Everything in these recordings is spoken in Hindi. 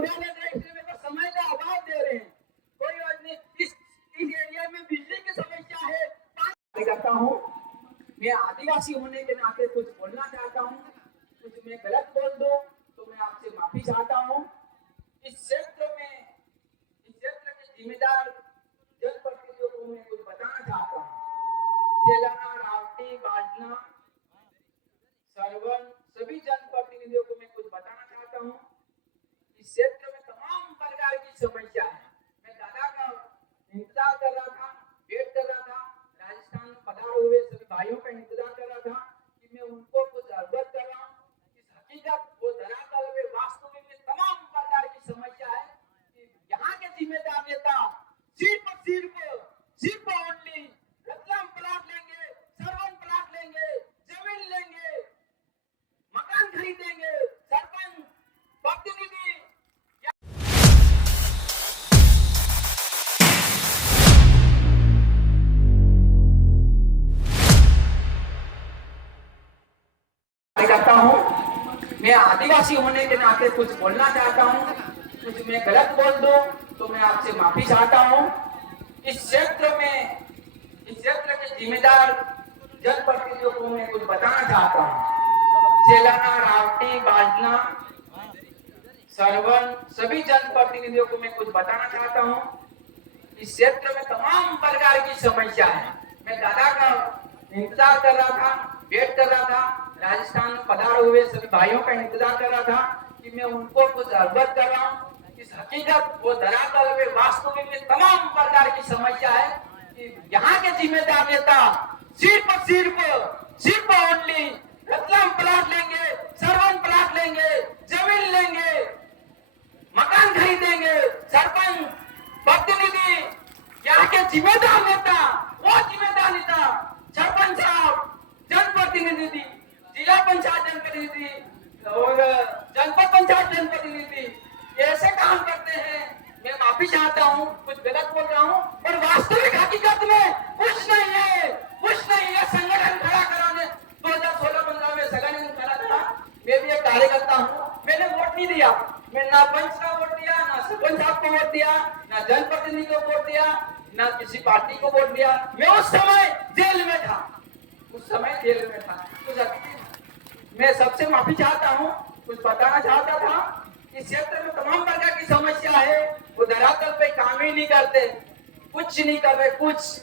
बुरा लग रहा है, इसलिए मेरे को समय का अभाव दे रहे हैं। कोई बात नहीं, इस एरिया में बिजली की समस्या है। करता हूँ, मैं आदिवासी होने के नाते कुछ बोलना चाहता हूँ। कुछ मैं गलत बोल दूं तो मैं आपसे माफी चाहता हूँ। इस क्षेत्र के जिम्मेदार जनप्रतिनिधियों को मैं कुछ बताना चाहता हूँ। सेलाना, रावटी, बाजना, सरवन, सभी जनप्रतिनिधियों को मैं कुछ बताना चाहता हूँ। इस क्षेत्र में तमाम प्रकार की समस्या है। मैं दादा का इंतजार कर रहा था, वेट कर रहा था। राजस्थान में पधारे हुए सभी भाइयों का इंतजार कर रहा था कि मैं उनको कुछ अवगत कर रहा हूँ। इस हकीकत वो धरातल में वास्तविक में तमाम प्रकार की समस्या है कि यहाँ के जिम्मेदार नेता सिर्फ ओनली रतलाम प्लाट लेंगे, सरवन प्लाट लेंगे, जमीन लेंगे, मकान खरीदेंगे, सरपंच प्रतिनिधि करता हूँ। मैं आदिवासी होने के नाते कुछ बोलना चाहता हूँ। कुछ मैं गलत बोल दूं तो मैं आपसे माफी चाहता हूँ। इस क्षेत्र के जिम्मेदार जनप्रतिनिधियों को मैं कुछ बताना चाहता हूँ। सेलाना, रावटी, बाजना, सरवन, सभी जनप्रतिनिधियों को मैं कुछ बताना चाहता हूँ। इस क्षेत्र में तमाम प्रकार की समस्या है। मैं दादा का इंतजार कर रहा था, वेट कर रहा था। राजस्थान में पधारे हुए सभी भाइयों का इंतजार कर रहा था कि मैं उनको कुछ अवगत कर रहा हूँ। इस हकीकत वो धरातल में वास्तविक में तमाम प्रकार की समस्या है कि यहाँ के जिम्मेदार नेता सिर्फ ओनली रतलाम प्लाट लेंगे, सरवन प्लाट लेंगे, जमीन लेंगे, मकान खरीदेंगे, सरपंच प्रतिनिधि यहाँ के जिम्मेदार नेता, वो जिम्मेदार नेता सरपंच साहब, जनप्रतिनिधि, जिला पंचायत जनप्रतिनिधि और जनपद पंचायत जनप्रतिनिधि ऐसे काम करते हैं। मैं माफी चाहता हूँ, कुछ गलत बोल रहा हूँ, पर वास्तविक हकीकत में कुछ नहीं है। संगठन खड़ा कराने 2016-15 में संगठन खड़ा करा। मैं भी एक कार्यकर्ता हूँ। मैंने वोट नहीं दिया, मैं ना पंच का वोट दिया, ना सरपंच साहब को वोट दिया, ना जनप्रतिनिधि को वोट दिया, ना किसी पार्टी को वोट दिया। मैं उस समय जेल में था। मैं सबसे माफी चाहता हूँ। कुछ बताना चाहता था। इस क्षेत्र में तमाम प्रकार की समस्या है। वो धरातल पे काम ही नहीं करते, कुछ नहीं कर रहे कुछ।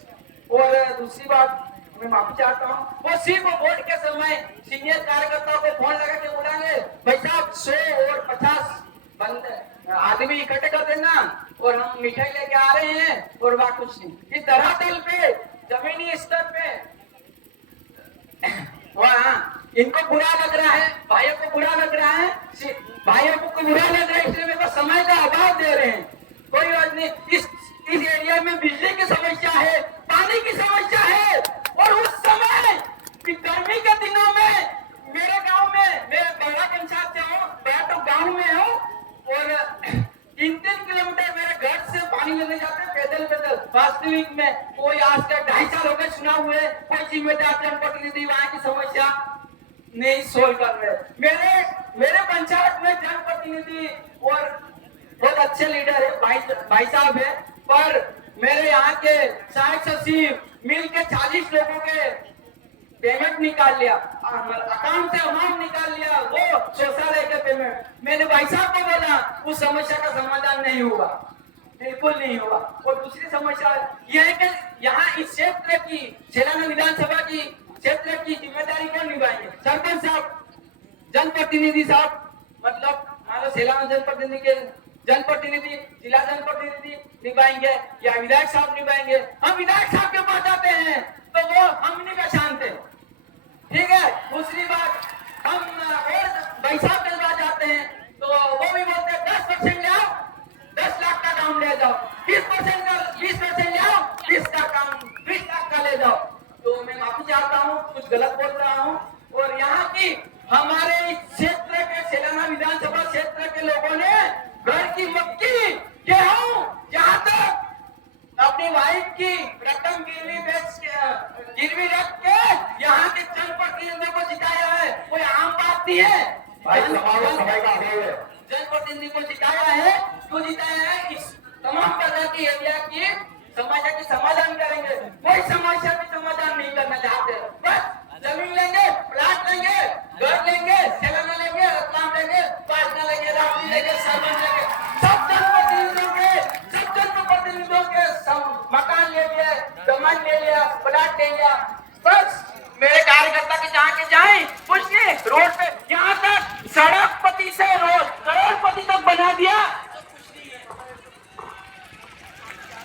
और दूसरी बात मैं माफी चाहता हूँ, वो सिर्फ वोट के समय सीनियर कार्यकर्ताओं को फोन लगा के बोलेंगे भाई साहब 100 और 50 आदमी इकट्ठे कर देना और हम मिठाई लेके आ रहे हैं, और वहाँ कुछ नहीं। इस धरातल पे जमीनी स्तर पे वहाँ इनको बुरा लग रहा है, भाइयों को बुरा लग रहा है, इसलिए मेरे को समय का अभाव दे रहे हैं। कोई बात नहीं, इस एरिया में बिजली की समस्या है, पानी की समस्या है। और उस समय गर्मी के दिनों में मेरे गांव में, मैं बड़ा पंचायत से हूँ, मैं तो गांव में हूँ, और 3-3 किलोमीटर मेरे घर से पानी लेने जाते हैं पैदल। वास्तविक में कोई आज तक 2.5 साल हो गए चुना हुए, कोई जिम्मेदार जनप्रतिनिधि वहाँ की समस्या नहीं सोल्व कर रहे। मेरे पंचायत में जनप्रतिनिधि और बहुत अच्छे लीडर है, भाई साहब है, पर मेरे यहाँ के सहायक सचिव मिल के 40 लोगों के पेमेंट निकाल लिया, अकाउंट से अमाउंट निकाल लिया, वो शौचालय के पेमेंट। मैंने भाई साहब को बोला उस समस्या का समाधान नहीं हुआ, बिल्कुल नहीं हुआ। और दूसरी समस्या यह है कि यहाँ इस क्षेत्र की सेलाना विधानसभा की क्षेत्र की जिम्मेदारी कौन निभाएंगे? सरपंच साहब, जनप्रतिनिधि साहब, मतलब मान लो सेलाना जनप्रतिनिधि, जिला जनप्रतिनिधि निभाएंगे या विधायक साहब निभाएंगे। हम विधायक साहब के पास जाते हैं तो वो हम नहीं पहचानते, ठीक है। दूसरी बात, हम और भाई साहब के पास जाते हैं तो वो भी बोलते हैं 10% ले आओ, 10 लाख का काम ले जाओ, 20% ले आओ, 20 लाख का ले जाओ। तो मैं माफी चाहता हूँ, कुछ गलत बोल रहा हूँ। और यहाँ की हमारे क्षेत्र के सेलाना विधानसभा क्षेत्र के लोगों ने घर की मक्की, गेहूं, यहाँ तक अपनी वाइफ की रकम गिरवी रख के यहाँ के जनप्रतिनिधियों को जिताया है। कोई आम बात नहीं है, जनप्रतिनिधि को जिताया है।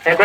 देखो